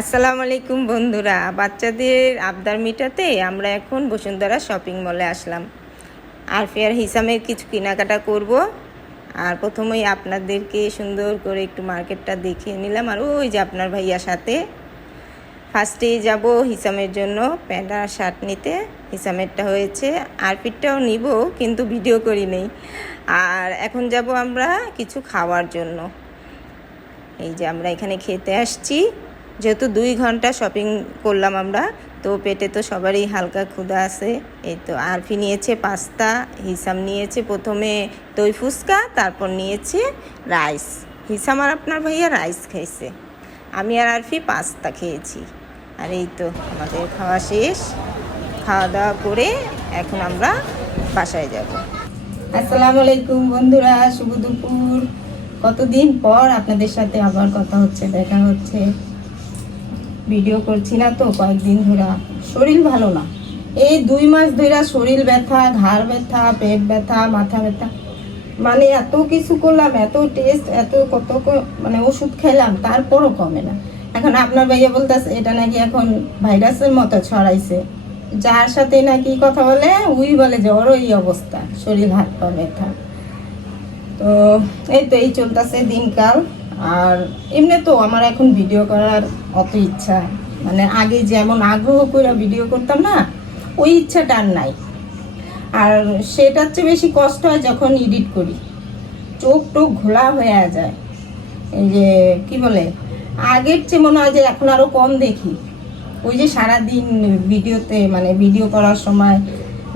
আসসালামু আলাইকুম বন্ধুরা, বাচ্চাদের আবদার মিটাতে আমরা এখন বসুন্ধরা শপিং মলে আসলাম। আরফি আর হিসামের কিছু কেনাকাটা করব। আর প্রথমেই আপনাদেরকে সুন্দর করে একটু মার্কেটটা দেখিয়ে নিলাম। আর ওই যে আপনার ভাইয়ার সাথে ফার্স্টেই যাব হিসামের জন্য প্যান্ট আর শার্ট নিতে। হিসামেরটা হয়েছে, আরফিরটাও নিব কিন্তু ভিডিও করি নেই। আর এখন যাব আমরা কিছু খাওয়ার জন্য। এই যে আমরা এখানে খেতে আসছি, যেহেতু 2 ঘন্টা শপিং করলাম আমরা, তো পেটে তো সবারই হালকা ক্ষুধা আছে। এই তো আরফি নিয়েছে পাস্তা, হিসাম নিয়েছে প্রথমে দই ফুচকা, তারপর নিয়েছে রাইস। হিসাম আর আপনার ভাইয়া রাইস খাইছে, আমি আর আরফি পাস্তা খেয়েছি। আর এই তো আমাদের খাওয়া শেষ। খাওয়া দাওয়া করে এখন আমরা বাসায় যাব। আসসালামু আলাইকুম বন্ধুরা, শুভ দুপুর। কতদিন পর আপনাদের সাথে আবার কথা হচ্ছে, দেখা হচ্ছে। ভিডিও করছি না তো কয়েকদিন ধরে, শরীর ভালো না। এই 2 মাস ধরে শরীর ব্যথা, ঘাড় ব্যথা, পেট ব্যথা, মাথা ব্যথা, মানে এত কিছু করলাম, এত টেস্ট, এত কত মানে ওষুধ খেলাম, তারপরও কমে না। এখন আপনার ভাইয়া বলতেছে এটা নাকি এখন ভাইরাসের মতো ছড়াইছে। যার সাথে নাকি কথা বলে উই বলে যে ওরও এই অবস্থা, শরীর হাত পা ব্যথা। তো এই চলতেছে দিনকাল। আর এমনি তো আমার এখন ভিডিও করার অত ইচ্ছা, মানে আগে যেমন আগ্রহ করে ভিডিও করতাম না, ওই ইচ্ছাটা আর নাই। আর সেটার চেয়ে বেশি কষ্ট হয় যখন এডিট করি, চোখ টোক ঘোলা হয়ে যায়। এই যে কি বলে, আগের চেয়ে মনে হয় যে এখন আরও কম দেখি। ওই যে সারাদিন ভিডিওতে মানে ভিডিও করার সময়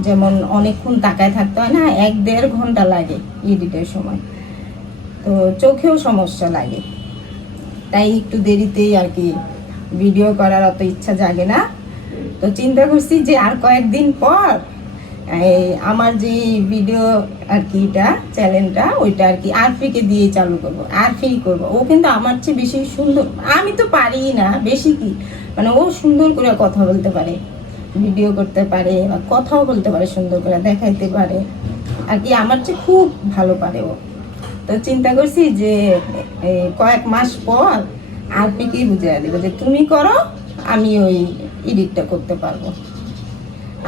যেমন অনেকক্ষণ তাকায় থাকতে হয় না, 1-1.5 ঘন্টা লাগে এডিটের সময়, তো চোখেও সমস্যা লাগে। তাই একটু দেরিতেই আর কি ভিডিও করার অত ইচ্ছা জাগে না। তো চিন্তা করছি যে আর কয়েকদিন পর আমার যে ভিডিও আর কি এটা চ্যানেলটা, ওইটা আর কি আরফিকে দিয়ে চালু করবো। আরফিই করবো, ও কিন্তু আমার চেয়ে বেশি সুন্দর, আমি তো পারি না বেশি, কি মানে ও সুন্দর করে কথা বলতে পারে, ভিডিও করতে পারে, বা কথাও বলতে পারে, সুন্দর করে দেখাইতে পারে আর কি, আমার চেয়ে খুব ভালো পারে ও। তো চিন্তা করছি যে কয়েক মাস পর আরপিকেই বুঝিয়ে দেবো যে তুমি করো, আমি ওই এডিটটা করতে পারবো।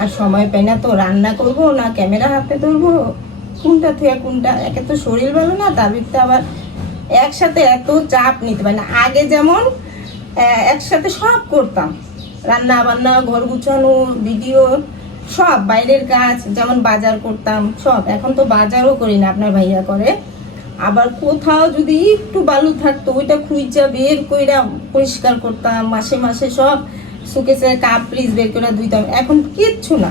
আর সময় পাই না তো, রান্না করব না ক্যামেরা হাতে ধরবো, কোনটা থেকে কোনটা, একে তো শরীর ভালো না, তার ভিতরে আবার একসাথে এত চাপ নিতে পারি না। আগে যেমন একসাথে সব করতাম, রান্না বান্না, ঘর গুছানো, ভিডিও, সব বাইরের কাজ, যেমন বাজার করতাম সব। এখন তো বাজারও করি না, আপনার ভাইয়া করে। আবার কোথাও যদি একটু বালু থাকতো ওইটা খুঁজা বের কইরা পরিষ্কার করতাম, মাসে মাসে সব সুকেসে কাপ প্লিজ বের করে ধুইতাম। এখন কিচ্ছু না,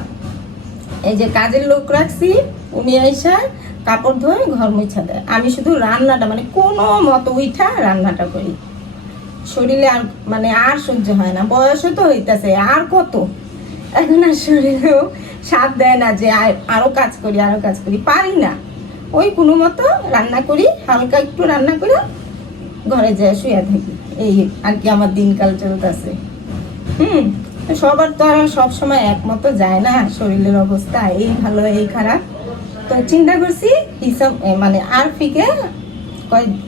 এই যে কাজের লোক রাখছি, উনি আইসা কাপড় ধোয়, ঘর মুছা দেয়, আমি শুধু রান্নাটা মানে কোনো মতো উঠা রান্নাটা করি। শরীরে আর মানে আর সহ্য হয় না, বয়সও তো হইতেছে, আর কত, এখন আর শরীরেও সাথ দেয় না যে আরো কাজ করি, আরো কাজ করি, পারি না। ওই কোনো মতো রান্না করি, হালকা একটু রান্না করে ঘরে যেয়ে শুয়ে থাকি, এই আর কি আমার দিনকাল চলতেছে। সবার তো আর সবসময় একমতো যায় না, শরীরের অবস্থা এই ভালো এই খারাপ। তো চিন্তা করছি হিসাব মানে আরফিকে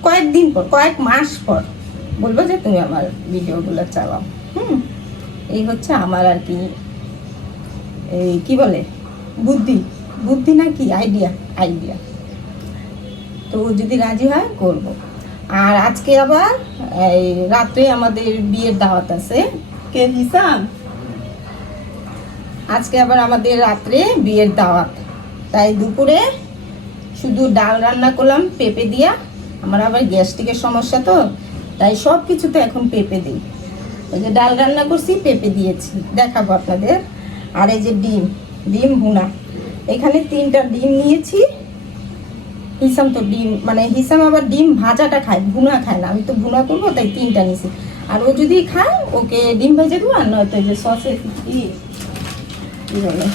কয়েকদিন পর, কয়েক মাস পর বলবো যে তুমি আমার ভিডিওগুলো চালাও। এই হচ্ছে আমার আর কি, এই কি বলে বুদ্ধি, বুদ্ধি না কি আইডিয়া, আইডিয়া। তো যদি রাজি হয় করব। আর আজকে আবার এই রাত্রে আমাদের বিয়ের দাওয়াত আছে। কে হিসাব, আজকে আবার আমাদের রাত্রে বিয়ের দাওয়াত, তাই দুপুরে শুধু ডাল রান্না করলাম পেঁপে দিয়া। আমার আবার গ্যাস্ট্রিকের সমস্যা তো, তাই সব কিছুতে এখন পেঁপে দিই। ওই যে ডাল রান্না করছি, পেঁপে দিয়েছি, দেখাবো আপনাদের। আর এই যে ডিম, ডিম ভুনা, এখানে 3টা ডিম নিয়েছি। হিসাম তো ডিম মানে হিসাম আবার ডিম ভাজাটা খায়, ভুনা খায় না, আমি তো ভুনা করবো তাই 3টা নিয়েছি। আর ও যদি খায় ওকে ডিম ভেজে দেবো, আর নয়তো যে সসে কি বলে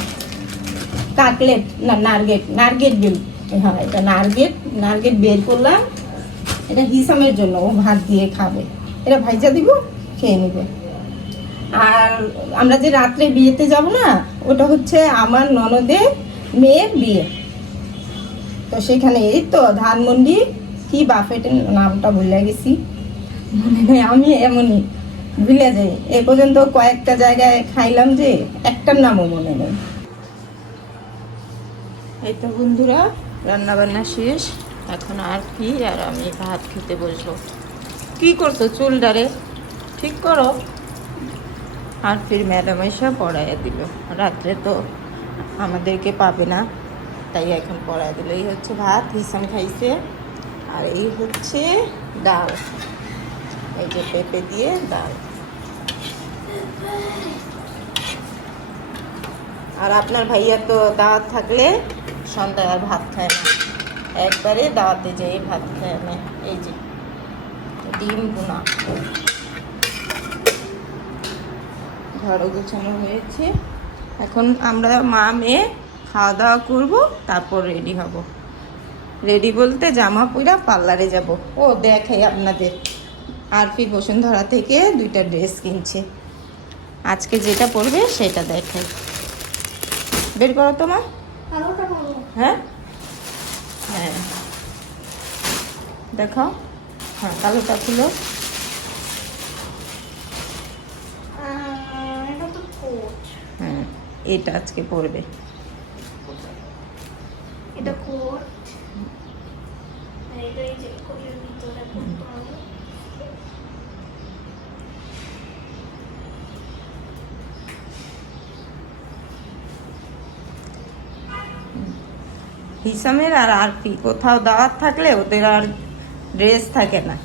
কাটলেট না নারগেট, নারগেট বেল, হ্যাঁ এটা নারগেট, নারগেট বের করলাম, এটা হিসামের জন্য, ও ভাত দিয়ে খাবে, এটা ভাইজা দিব, খেয়ে নেবে। আর আমরা যে রাত্রে বিয়েতে যাব না, ওটা হচ্ছে আমার ননদের মেয়ের বিয়ে। তো সেখানে এই তো ধানমন্ডি কি বাফেটের নামটা ভুলে গেছি, মনে নেই, আমি এমনই ভুলে যাই। এ পর্যন্ত কয়েকটা জায়গায় খাইলাম যে একটার নামও মনে নেই। এই তো বন্ধুরা, রান্না বান্না শেষ। এখন আর কি, আর আমি ভাত খেতে বসবো। কি করছো? চুলটারে ঠিক করো। আর ফির ম্যাডাম এসে পড়াইয়া দিল। রাত্রে তো আমাদেরকে পাবে না, তাই এখন পড়ায় দিল। এই হচ্ছে ভাত, হিসাম খাইছে। আর এই হচ্ছে ডাল, এই যে পেঁপে দিয়ে ডাল। আর আপনার ভাইয়া তো দাওয়াত থাকলে সন্ধ্যায় আর ভাত খায় না, একবারে দাওয়াতে যেয়ে ভাত খায় না। এই যে ডিম ভুনা। ঘরও গোছানো হয়েছে। এখন আমরা মা মেয়ে খাওয়া দাওয়া করবো, তারপর রেডি হব। রেডি বলতে জামা পরা পার্লারে যাব। ও দেখাই আপনাদের, আর ফির বসুন্ধরা থেকে 2টা ড্রেস কিনছে। আজকে যেটা পরবে সেটা দেখাই। বের করো তোমার। হ্যাঁ হ্যাঁ দেখাও। হ্যাঁ, কালোটা খুলো। হ্যাঁ, এটা আজকে পরবে। এটা কোট, আর এটা এই যে কোটের ভিতরে পড়তে হবে। হিসামের আর আরপি কোথাও দাওয়াত থাকলে ওদের আর ড্রেস থাকে না।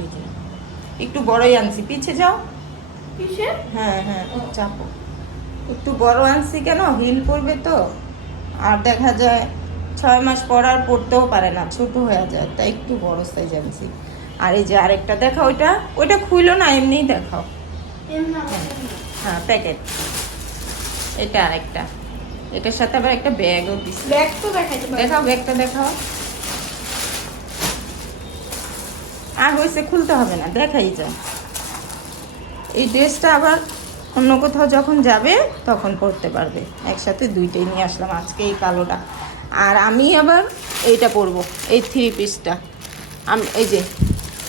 এই যে একটু বড়ই আনছি, পিছে যাও। কিসের? হ্যাঁ হ্যাঁ, চাপো। একটু বড় আনছি কেন, হিল পরবে তো। আর দেখা যায় 6 মাস পর আর পরতেও পারে না, ছোট হয়ে যায়, তাই একটু বড় সাইজ আনছি। আর এই যে আরেকটা দেখাও, ওইটা খুইলো না, এমনিই দেখাও। হ্যাঁ, প্যাকেট। এটা আরেকটা, এটার সাথে আবার একটা ব্যাগও দিছি। ব্যাগ তো দেখাইতে পারো। দেখাও, ব্যাগটা দেখাও। আর হয়েছে, খুলতে হবে না, দেখাই যায়। এই ড্রেসটা আবার অন্য কোথাও যখন যাবে তখন পরতে পারবে। একসাথে 2টাই নিয়ে আসলাম আজকে, এই কালোটা। আর আমি আবার এইটা পরবো, এই 3 পিসটা। এই যে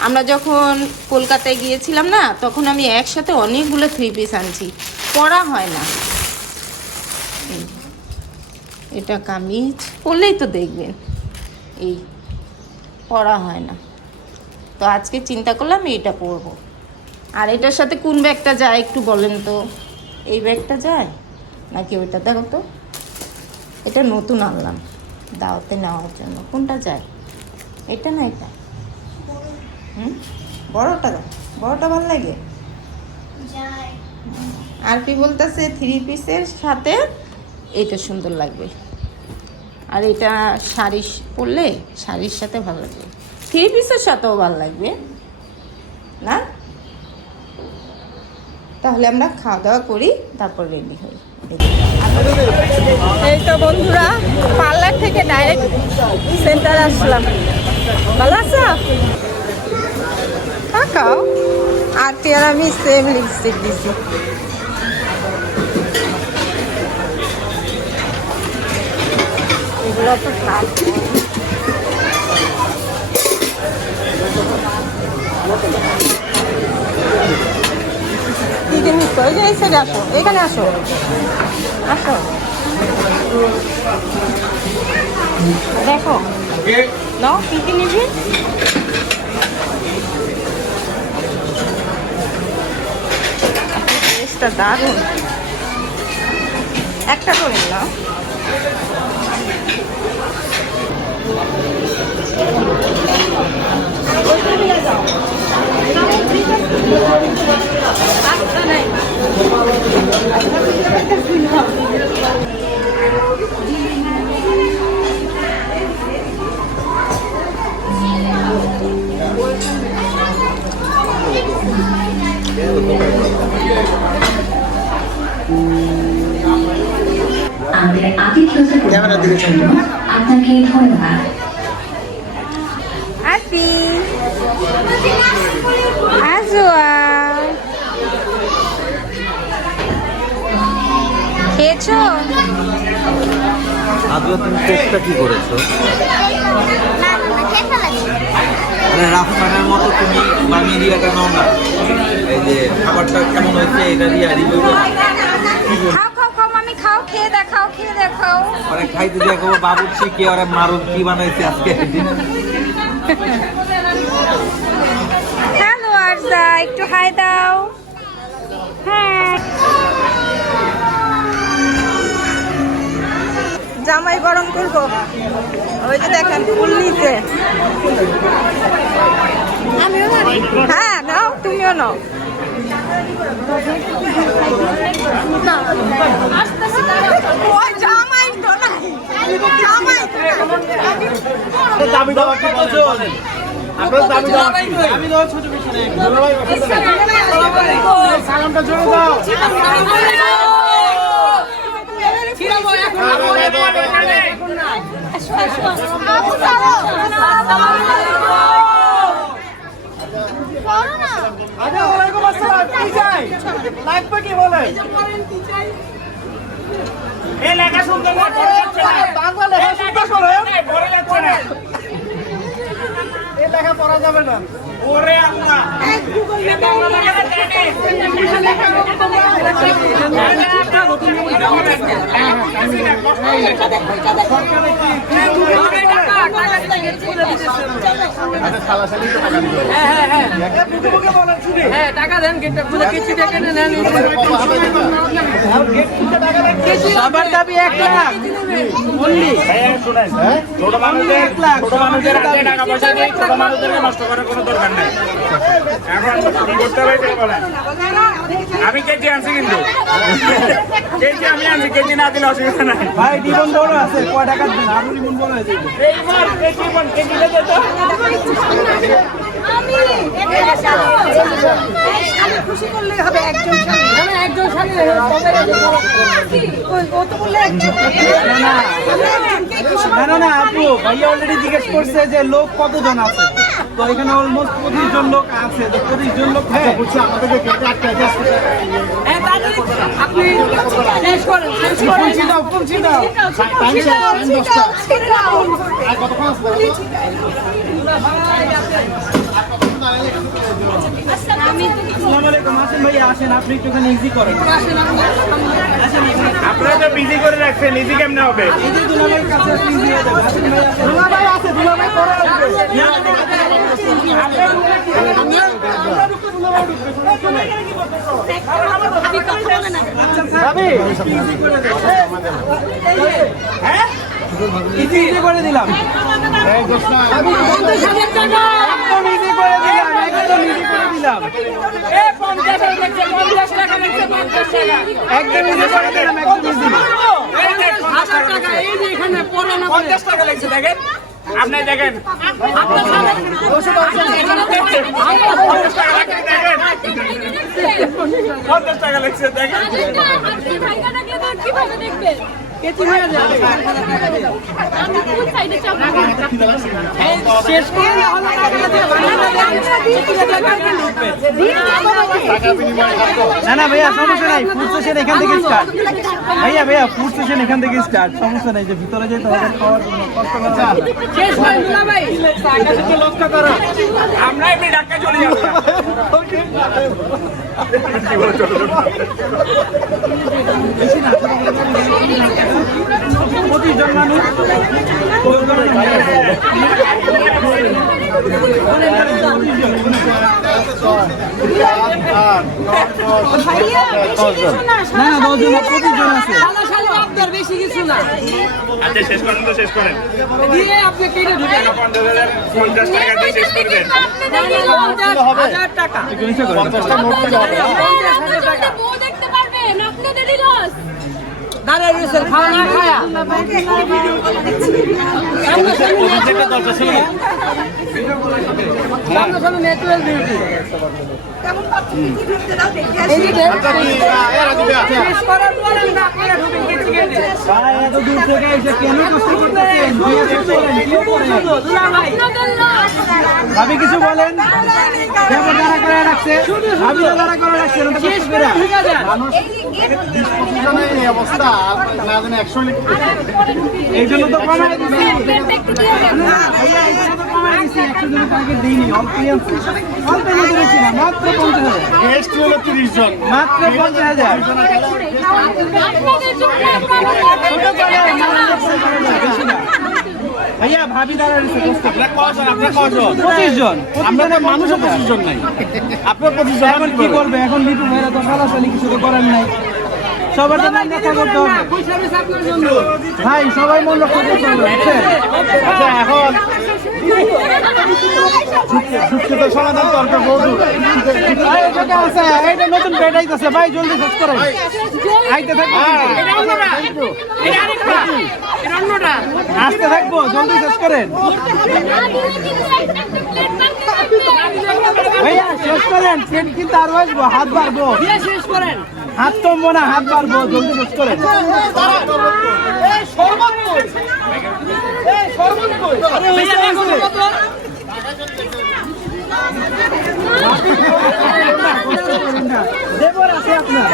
আমরা যখন কলকাতায় গিয়েছিলাম না, তখন আমি একসাথে অনেকগুলো 3 পিস আনছি, পরা হয় না। এটা কামিজ, পরলেই তো দেখবেন, এই পরা হয় না। তো আজকে চিন্তা করলাম এইটা পরবো। আর এটার সাথে কোন ব্যাগটা যায় একটু বলেন তো। এই ব্যাগটা যায় নাকি ওইটা? দেখো তো, এটা নতুন আনলাম দাওয়াতে নেওয়ার জন্য। কোনটা যায়? এটা না এটা? বড়টা দাও, বড়টা ভালো লাগে। আর কি বলতেছে, 3 পিসের সাথে এটা সুন্দর লাগবে। আর এটা শাড়ি পরলে শাড়ির সাথে ভালো লাগবে, 3 পিসের সাথেও ভালো লাগবে না? তাহলে আমরা খাওয়া দাওয়া করি, তারপর রেডি হই। এই তো বন্ধুরা, পার্লার থেকে ডাইরেক্ট সেন্টার আসলাম। ভালো আছো? তাকাও। আর আমি সেম লিপস্টিক দিছি। এগুলো তো খারাপ। কি জিনিস তো? এই যে এই সাইডে আসো, এখানে আসো, আসো দেখো। নাও, কি কি নিবি? ড্রেসটা দারুণ, একটা করে নাও। আমাদের আতিথ্যতার জন্য আপনাকে ধন্যবাদ। আপি আসো, খেয়েছো? আজও তুমি কোকটা কি করেছো? আরে রাফসানের মতো তুমি বা মিডিয়াটা নাও না, এই যে খাবারটা কেমন হয়েছে এটা দিয়ে রিভিউ করো। খাও খাও খাও মামি খাও, খেয়ে দেখাও খেয়ে দেখাও। আরে খাইতে দেখো বাবুর্চি কে আরে মারুন কি বানাইছে আজকে। হ্যালো আরজা, একটু হাই দাও। হ্যাঁ জামাই গরম করবো, ওই যে দেখেন ফুল নিচে। আমিও জানি। হ্যাঁ নাও, তুমিও নাও। ওই জামাই তো নাই, জামাই দাবি দেওয়া কি বলেন? আপনার দাবি দেওয়া দাবি দেওয়া ছোট বিষয় নেই। সালামটা জোরে দাও। আচ্ছা, ওয়ালাইকুম আসসালাম। কি চাই? লাগবে কি বলেন? এই লেখা শুনতে না, বাংলা লেখা শুনতে করেন। এই লেখা পড়া যাবে না। ওরে আল্লাহ, টাকা দেন, গেটটা খুলে কিছু দেখে নেন। সবার দাবি 1 লাখ। ছোট মানুষদের হাতে টাকা পয়সা দিয়ে ছোট মানুষদেরকে নষ্ট করার কোনো দরকার নেই। এখন কি করতে হবে এটা বলেন। আমি কেজি আনছি, কিন্তু কেজি আমি আনছি, কেজি না দিলে অসুবিধা নাই। ভাই জীবন বড় আছে, কয় টাকা দেন? আরো জীবন বড় আছে। এইবার কেজি দিতে তো আমি খুশি করলে হবে একজন স্বামী। একজন স্বামী ও তো বললে একজন। না আপু, ভাইয়া অলরেডি জিজ্ঞেস করছে যে লোক কতজন আছে। তো এখানে অলমোস্ট 25 জন লোক আছে। তো 25 জন লোক হ্যাঁ বুঝছি, আমাদেরকে গেটে আটকে আছে। আপনি শেষ করেন, শেষ করেন। পুঁজি দাও। আর কতক্ষণ আছে? আসসালামু আলাইকুম। আসেন ভাইয়া, আসেন। আপনি একটুখানি ইজি করেন। আপনারা তো বিজি করে রাখছেন, ইজি কেমনে হবে? এই যে দুলাভাইয়ের কাছে আপনি ইজি হয়ে যাবেন। আসেন ভাইয়া, দুলাভাই আছে, দুলাভাই পরে আসবে। ভাবি, ইজি করে দেন। হ্যাঁ? ইজি করে দিলাম। একদম ইজি করে দিলাম, একদম ইজি করে দিলাম। একদম ইজি করে দিলাম, একদম ইজি। 50 টাকা লাগছে, দেখেন আপনি দেখেন 50 টাকা লাগছে, দেখেন কিভাবে দেখবেন? শেষ করে না ভাইয়া, সমস্যা নাই। ফুড সেশন এখান থেকে স্টার্ট। ভাইয়া ফুড সেশন এখান থেকে স্টার্ট। সমস্যা নাই, যে ভিতরে যেতে হবে খাওয়ার জন্য কষ্ট করে। শেষ করে দিলাম ভাই। আকাশকে লক্ষ্য করো। আমরা এমনি ঢাকা চলে যাবো। বেশি না, 25 জন মানুষ। না 10 জন, 25 জন আছে। আপনার বেশি কিছু না আচ্ছা শেষ করেন, তো শেষ করেন। দিয়ে আপনি কেটে ঢুকেন 50 টাকা দিয়ে শেষ করে দেন। 50,000 টাকা। 50টা নোট দিলে হবে। বউ দেখতে পারবেন, আপনাদেরই লস। দাঁড়ায় রয়েছেন খাওয়া না খায়া। সামনে সামনে ন্যাচুরাল বিউটি। ভাই এত দূর থেকে এসে কেন কষ্ট করতেছেন? ভাইয়া শেষ করেন, কি করেন? ভাবি কিছু বলেন? কেমন দাঁড়া করে রাখছে? ভাবি তো দাঁড়া করে রাখছে, না তো কষ্ট করে। এই অবস্থা না জানি 100 লিটার এই জন্য তো কমাই দিছি। না, ভাইয়া এই জন্য তো কমাই দিছি, 100 জনের টার্গেট দিইনি, অল্পই আনছি। অল্প না ধরেছি না, মাত্র 50,000। গেস্ট হলো 30 জন মাত্র 50,000। বেশি না। ভাইয়া ভাবি দাঁড়াইছে কষ্ট করে। আপনার কজন 25 জন। আমরা তো মানুষও 25 জন নাই আপনার 25 জন এখন কি করবে? এখন লিটু ভাইরা তো খালাসালি কিছু তো করার নাই। সবার জন্য দেখা করতে হবে ভাই, সবাই মন রক্ষা করতে হবে, বুঝছেন? আচ্ছা এখন সুস্থ সমাধান দরকার বহুদূর ভাই, এটা কে আছে? এইটা নতুন বেড আইতাছে ভাই, জলদি শেষ করেন। আইতে থাকবো, আসতে থাকবো, জলদি শেষ করেন। ভাইয়া শেষ করেন, ট্রেন কিন্তু আরো আসবো, হাত বাড়বো, হাত কমবো না, হাত বাড়বো, জলদি শেষ করেন। দেবর আছে আপনার?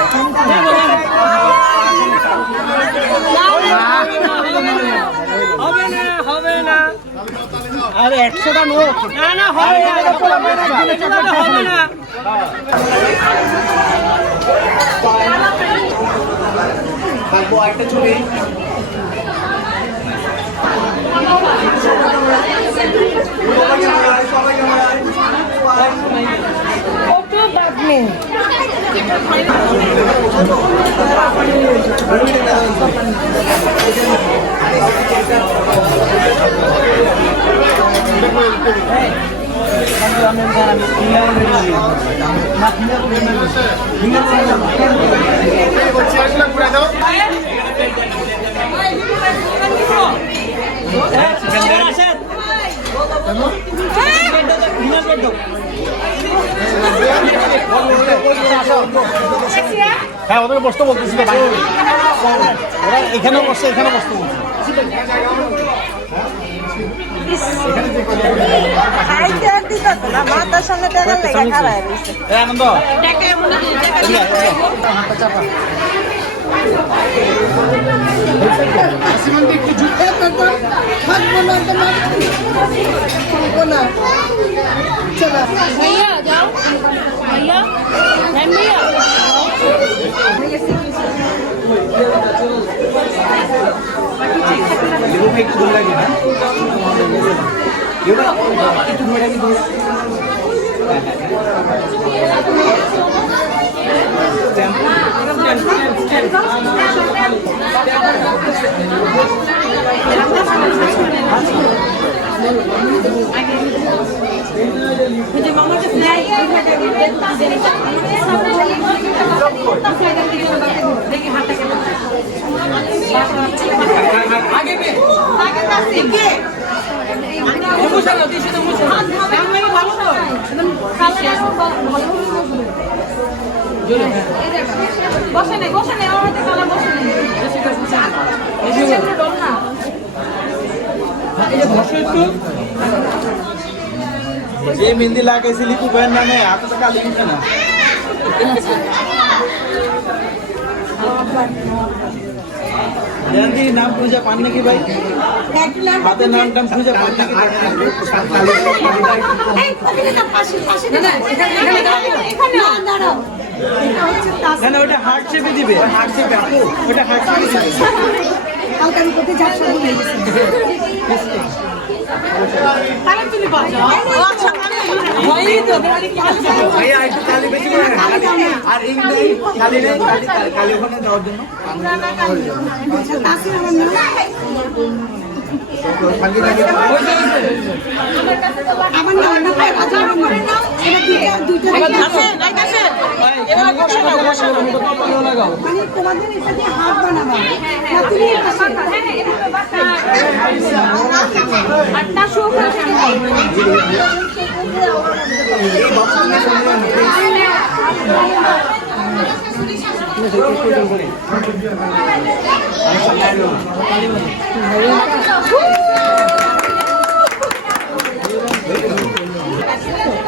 হবে না আরে 100টা নোট না হবে না থাকবো একটা ছবি। হ্যাঁ ওদের বসতে বলতেছি না ভাই ওরা এখানে বসছে এখানে বসতে বলছে আনন্দ भैया जाओ भैया भैया একটু দূর লাগে না, একটু ধরে রাখি, ধরে যে মেহেন্দি লাগাইছে লিপু ভাইয়ের নামে হাতে কালি উঠে না। জানতি নাম পূজা পান নাকি ভাই? হাতে নাম টাম পূজা পান নাকি? না না, ওটা হার্ট শেপে দিবে, হার্ট শেপে আপু, ওটা হার্ট শেপে ভাইয়া একটু কালি বেশি করে আর এই নেই কালি নেই, কালি ওখানে দেওয়ার জন্য लागाओ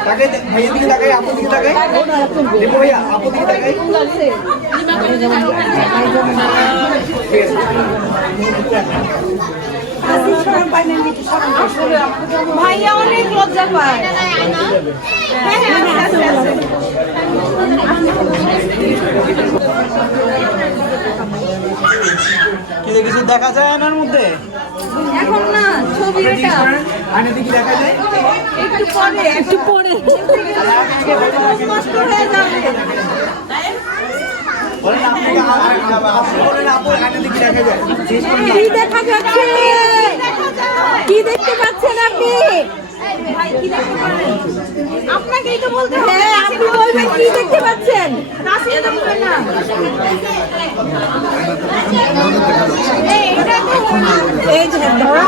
তাকে ভাইয়ের দিকে তাকাই, আপুর দিকে তাকাই। দেখো ভাইয়া, আপুর দিকে তাকাই। ভাইয়া অনেক লজ্জা পায়। কি কিছু দেখা যায় এনার মধ্যে? এখন না, ছবি এটা আয়না দিকে দেখা যায়? একটু পরে কষ্ট হয়ে যাবে। বলেন আপু আয়না দিকে দেখা যায়? কি দেখা যাচ্ছে? কি দেখতে পাচ্ছেন আপনি? আপনাকেই তো বলতে হবে। হ্যাঁ, আপনি বলবেন কি দেখতে পাচ্ছেন। এই যে ধরো।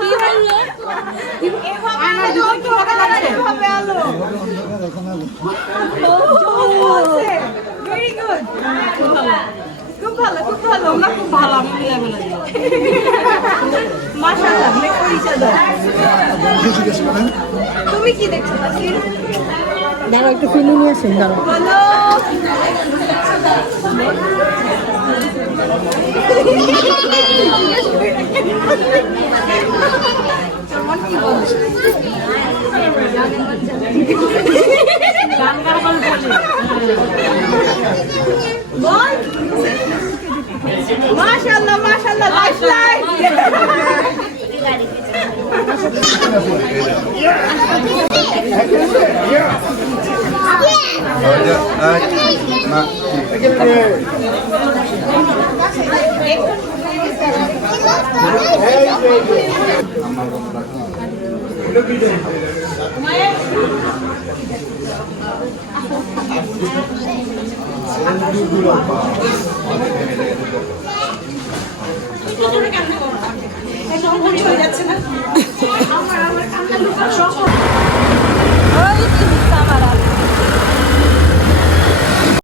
কি হলো? Very good. খুব ভালো, খুব ভালো। আমরা খুব ভালো, আমি মিলামিলা দিই। মাশাআল্লাহ, make for each other. তুমি কি দেখছো তাসির? দাঁড়াও, একটু ফিলিং নিয়ে আসেন, দাঁড়াও। বলো। কেমন কি বলছো? গান গান বল বল। মাশাআল্লাহ, মাশাআল্লাহ, লাইফ লাইফ। যাচ্ছে না আমার কান্না লুকা সব